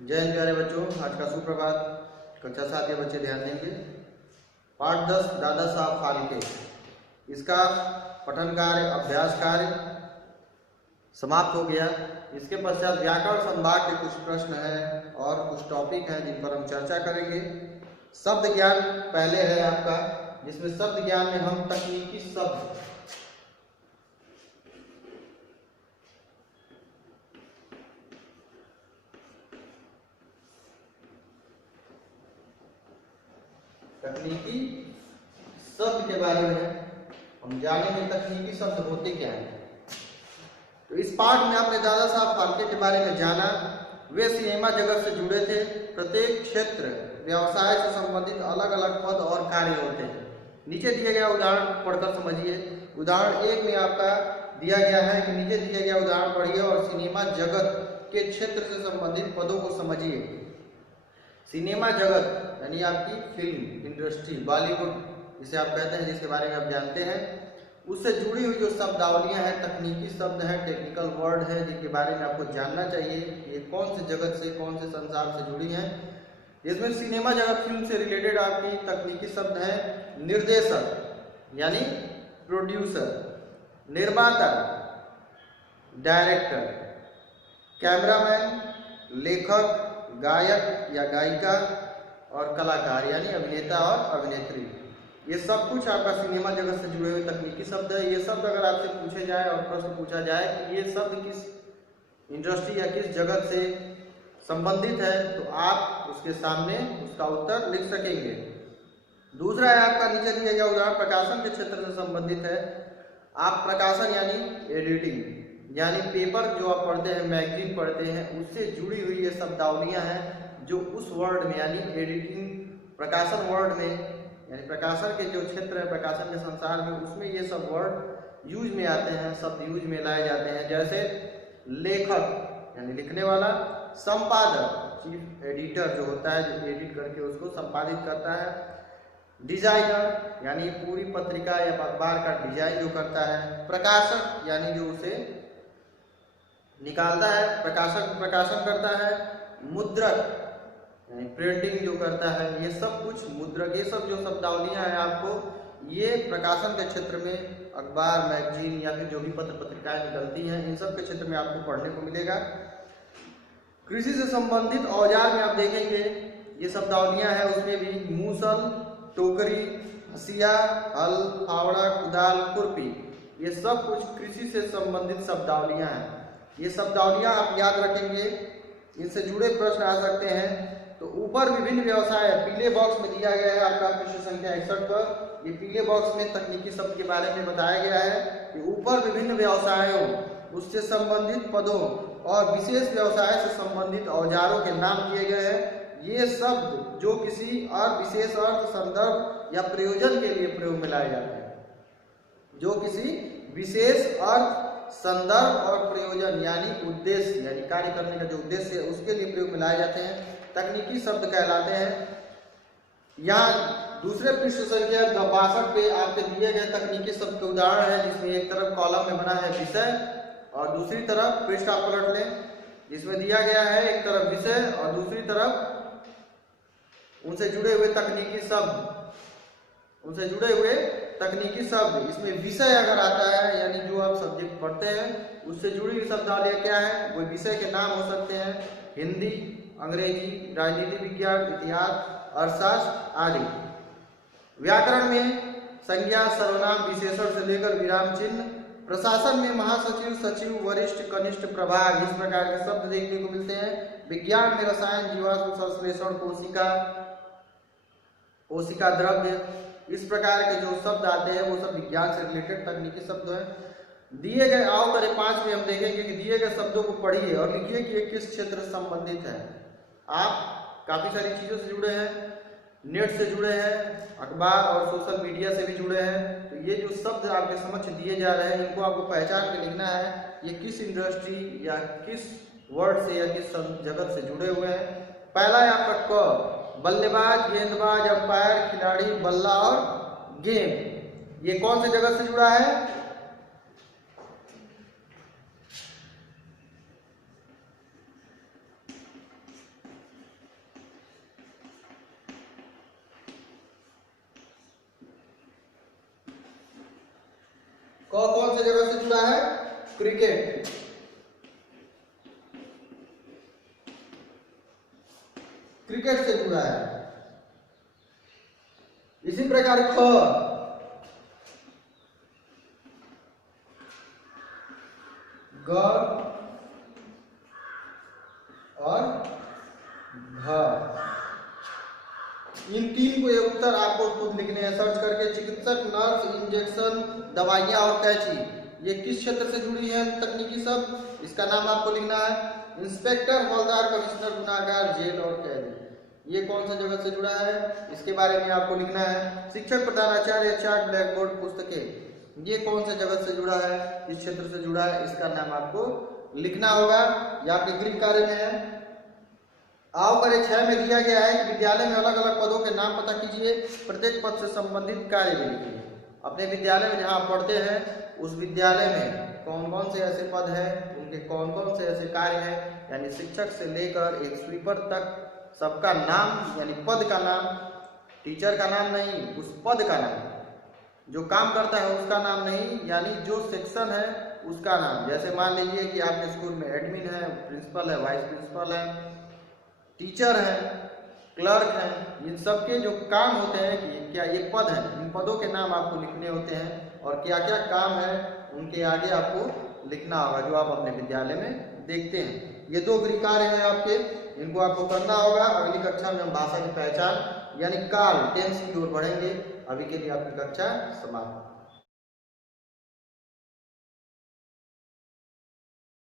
जय हिंद प्यारे बच्चों, आज का सुप्रभात। कक्षा 7 के बच्चे ध्यान देंगे। पाठ 10 दादा साहब फाल्के, इसका पठन कार्य अभ्यास कार्य समाप्त हो गया। इसके पश्चात व्याकरण संभाग के कुछ प्रश्न हैं और कुछ टॉपिक हैं जिन पर हम चर्चा करेंगे। शब्द ज्ञान पहले है आपका, जिसमें शब्द ज्ञान में हम तकनीकी शब्द के बारे में हम जानेंगे। तकनीकी शब्द होते क्या हैं। तो इस पाठ में आपने दादा साहब फाल्के के बारे में जाना। वे सिनेमा जगत से जुड़े थे। प्रत्येक क्षेत्र व्यवसाय से संबंधित अलग अलग पद और कार्य होते हैं। नीचे दिए गया उदाहरण पढ़कर समझिए। उदाहरण 1 में आपका दिया गया है कि नीचे दिया गया उदाहरण पढ़िए और सिनेमा जगत के क्षेत्र से संबंधित पदों को समझिए। सिनेमा जगत यानी आपकी फिल्म इंडस्ट्री, बॉलीवुड जिसे आप कहते हैं, जिसके बारे में आप जानते हैं, उससे जुड़ी हुई जो शब्दावलियां हैं, तकनीकी शब्द हैं, टेक्निकल वर्ड हैं, जिनके बारे में आपको जानना चाहिए कि ये कौन से जगत से, कौन से संसार से जुड़ी हैं। इसमें सिनेमा जगत, फिल्म से रिलेटेड आपकी तकनीकी शब्द हैं। निर्देशक यानी प्रोड्यूसर, निर्माता डायरेक्टर, कैमरामैन, लेखक, गायक या गायिका और कलाकार यानी अभिनेता और अभिनेत्री। ये सब कुछ आपका सिनेमा जगत से जुड़े हुए तकनीकी शब्द है। ये शब्द अगर आपसे पूछे जाए और प्रश्न पूछा जाए कि ये शब्द किस इंडस्ट्री या किस जगत से संबंधित है, तो आप उसके सामने उसका उत्तर लिख सकेंगे। दूसरा है आपका नीचे दिया गया उदाहरण प्रकाशन के क्षेत्र से संबंधित है। आप प्रकाशन यानी एडिटिंग यानी पेपर जो आप पढ़ते हैं, मैगजीन पढ़ते हैं, उससे जुड़ी हुई ये शब्दावलियां हैं जो उस वर्ड में यानी एडिटिंग प्रकाशन वर्ड में यानी प्रकाशन के जो क्षेत्र है, प्रकाशन के संसार में, उसमें ये सब वर्ड यूज में आते हैं, शब्द यूज में लाए जाते हैं। जैसे लेखक यानी लिखने वाला, संपादक चीफ एडिटर जो होता है, जो एडिट करके उसको संपादित करता है, डिजाइनर यानी पूरी पत्रिका या अखबार का डिजाइन जो करता है, प्रकाशक यानी जो उसे निकालता है, प्रकाशन करता है, मुद्रक यानी प्रिंटिंग जो करता है, ये सब कुछ मुद्रक, ये सब जो शब्दावलियां हैं आपको ये प्रकाशन के क्षेत्र में अखबार, मैगजीन या फिर जो भी पत्र पत्रिकाएं निकलती हैं, इन सब के क्षेत्र में आपको पढ़ने को मिलेगा। कृषि से संबंधित औजार में आप देखेंगे ये शब्दावलियां हैं, उसमें भी मूसल, टोकरी, हसिया, हल, फावड़ा, कुदाल, खुरपी, ये सब कुछ कृषि से संबंधित शब्दावलियां हैं। ये शब्दावलियां आप याद रखेंगे, इनसे जुड़े प्रश्न आ सकते हैं। तो ऊपर विभिन्न व्यवसाय पीले बॉक्स में दिया गया है आपका पृष्ठ संख्या 61 पर। ये पीले बॉक्स में तकनीकी शब्द के बारे में बताया गया है कि ऊपर विभिन्न व्यवसायों, उससे संबंधित पदों और विशेष व्यवसाय से संबंधित औजारों के नाम दिए गए हैं। ये शब्द जो किसी और विशेष अर्थ, संदर्भ या प्रयोजन के लिए प्रयोग में लाए जाते हैं, जो किसी विशेष अर्थ, संदर्भ और प्रयोजन यानी उद्देश्य यानी कार्य करने का जो उद्देश्य है, उसके लिए प्रयोग में लाए जाते हैं, तकनीकी शब्द कहलाते हैं। यहाँ दूसरे पृष्ठ संख्या 62 पे आपके दिए गए तकनीकी शब्द के उदाहरण है, जिसमें एक तरफ कॉलम में बना है विषय और दूसरी तरफ पृष्ठ आप पलट लें, जिसमें दिया गया है एक तरफ विषय और दूसरी तरफ उनसे जुड़े हुए तकनीकी शब्द। इसमें विषय अगर आता है यानी जो आप सब्जेक्ट पढ़ते हैं, उससे जुड़ी हुई शब्दावलियां क्या है, वो विषय के नाम हो सकते हैं, हिंदी, अंग्रेजी, राजनीति विज्ञान, इतिहास, अर्थशास्त्र आदि। व्याकरण में संज्ञा, सर्वनाम, विशेषण से लेकर विराम चिन्ह। प्रशासन में महासचिव, सचिव, वरिष्ठ, कनिष्ठ, प्रभाग, इस प्रकार के शब्द देखने को मिलते हैं। विज्ञान में रसायन, जीवाश्म, संश्लेषण, कोशिका द्रव्य, इस प्रकार के जो शब्द आते हैं वो सब विज्ञान से रिलेटेड तकनीकी शब्द हैं। दिए गए आओ करें 5 में हम देखेंगे कि दिए गए शब्दों को पढ़िए और लिखिए कि ये किस क्षेत्र से संबंधित है। आप काफी सारी चीजों से जुड़े हैं, नेट से जुड़े हैं, अखबार और सोशल मीडिया से भी जुड़े हैं। तो ये जो शब्द आपके समक्ष दिए जा रहे हैं, इनको आपको पहचान के लिखना है, ये किस इंडस्ट्री या किस वर्ड से या किस जगत से जुड़े हुए हैं। पहला है आपका क, बल्लेबाज, गेंदबाज, अंपायर, खिलाड़ी, बल्ला और गेम। ये कौन से जगत से जुड़ा है, से जगह से जुड़ा है? क्रिकेट। क्रिकेट से जुड़ा है। इसी प्रकार ख, ग और घ, इन तीन को ये उत्तर आपको खुद लिखने हैं सर्च करके। चिकित्सक, नर्स, इंजेक्शन, दवाइयां और कैंची, ये किस क्षेत्र से जुड़ी है तकनीकी शब्द, इसका नाम आपको लिखना है। इंस्पेक्टर, हवलदार, कमिश्नर, गुनाहगार, जेल और कैदी, ये कौन सा जगह से जुड़ा है, इसके बारे में आपको लिखना है। शिक्षक, प्रधानाचार्य, चार्ट, ब्लैक बोर्ड, पुस्तकें, ये कौन सा जगह से जुड़ा है, किस क्षेत्र से जुड़ा है, इसका नाम आपको लिखना होगा। यह आपके गृह कार्य में है। आओ करें 6 में दिया गया है कि विद्यालय में अलग अलग पदों के नाम पता कीजिए, प्रत्येक पद से संबंधित कार्य भी लिखिए। अपने विद्यालय में जहाँ पढ़ते हैं उस विद्यालय में कौन कौन से ऐसे पद हैं, उनके कौन कौन से ऐसे कार्य हैं, यानी शिक्षक से लेकर एक स्वीपर तक सबका नाम, यानी पद का नाम, टीचर का नाम नहीं, उस पद का नाम, जो काम करता है उसका नाम नहीं, यानी जो सेक्शन है उसका नाम। जैसे मान लीजिए कि आपके स्कूल में एडमिन है, प्रिंसिपल है, वाइस प्रिंसिपल है, टीचर है, क्लर्क है, इन सबके जो काम होते हैं कि क्या ये पद हैं, इन पदों के नाम आपको लिखने होते हैं और क्या क्या काम है उनके आगे आपको लिखना होगा, जो आप अपने विद्यालय में देखते हैं। ये 2 गृह कार्य हैं आपके, इनको आपको करना होगा। अगली कक्षा में हम भाषा की पहचान यानी काल, टेंस की ओर बढ़ेंगे। अभी के लिए आपकी कक्षा समाप्त।